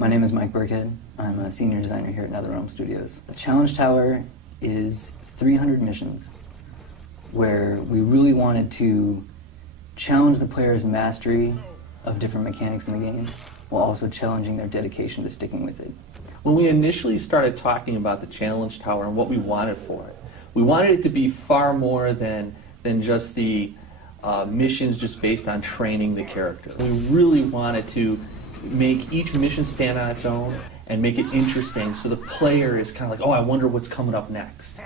My name is Mike Burkhead. I'm a senior designer here at NetherRealm Studios. The Challenge Tower is 300 missions where we really wanted to challenge the player's mastery of different mechanics in the game while also challenging their dedication to sticking with it. When we initially started talking about the Challenge Tower and what we wanted for it, we wanted it to be far more than just the missions just based on training the character. We really wanted to make each mission stand on its own and make it interesting so the player is kind of like, oh, I wonder what's coming up next.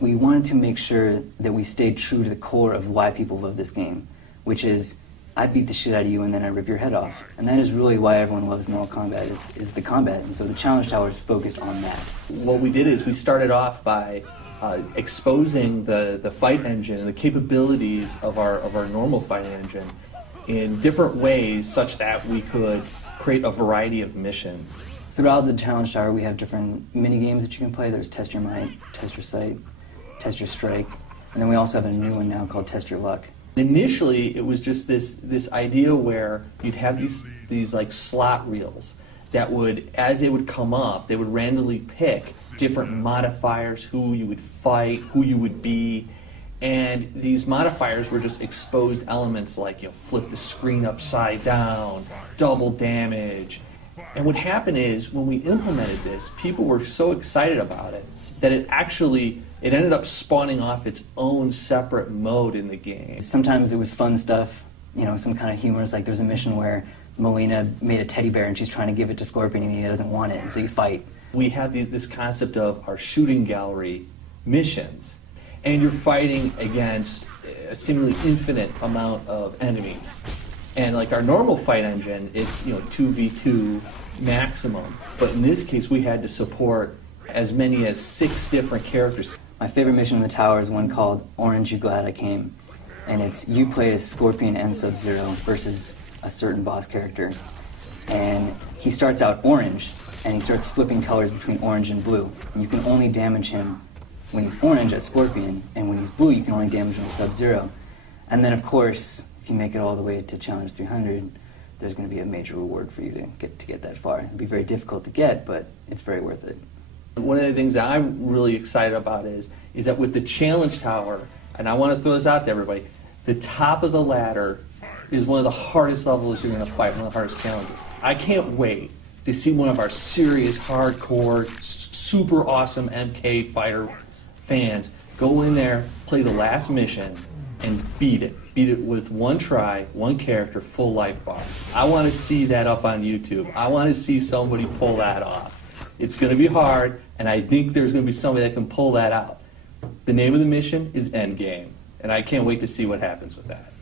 We wanted to make sure that we stayed true to the core of why people love this game, which is, I beat the shit out of you and then I rip your head off. And that is really why everyone loves Mortal Kombat, is the combat. And so the Challenge Tower is focused on that. What we did is we started off by exposing the fight engine and the capabilities of our normal fight engine in different ways such that we could create a variety of missions. Throughout the Challenge Tower, we have different mini games that you can play. There's Test Your Might, Test Your Sight, Test Your Strike, and then we also have a new one now called Test Your Luck. Initially, it was just this idea where you'd have these like slot reels that would, as they would come up, they would randomly pick different modifiers, who you would fight, who you would be, and these modifiers were just exposed elements like, flip the screen upside down, double damage. And what happened is, when we implemented this, people were so excited about it that it ended up spawning off its own separate mode in the game. Sometimes it was fun stuff, some kind of humor. It's like there's a mission where Melina made a teddy bear and she's trying to give it to Scorpion and he doesn't want it, and so you fight. We had this concept of our shooting gallery missions, and you're fighting against a seemingly infinite amount of enemies. And like our normal fight engine, it's 2v2 maximum, but in this case we had to support as many as 6 different characters. My favorite mission in the tower is one called Orange, You Glad I Came, and it's you play as Scorpion and Sub-Zero versus a certain boss character, and he starts out orange and he starts flipping colors between orange and blue, and you can only damage him when he's orange as Scorpion, and when he's blue you can only damage him as Sub-Zero. And then of course, if you make it all the way to Challenge 300, there's going to be a major reward for you to get that far. It'll be very difficult to get, but it's very worth it. One of the things that I'm really excited about is that with the Challenge Tower, and I want to throw this out to everybody, the top of the ladder is one of the hardest levels you're going to fight, one of the hardest challenges. I can't wait to see one of our serious, hardcore, super awesome MK fighter fans go in there, play the last mission, and beat it. Beat it with one try, one character, full life bar. I want to see that up on YouTube. I want to see somebody pull that off. It's going to be hard, and I think there's going to be somebody that can pull that out. The name of the mission is Endgame, and I can't wait to see what happens with that.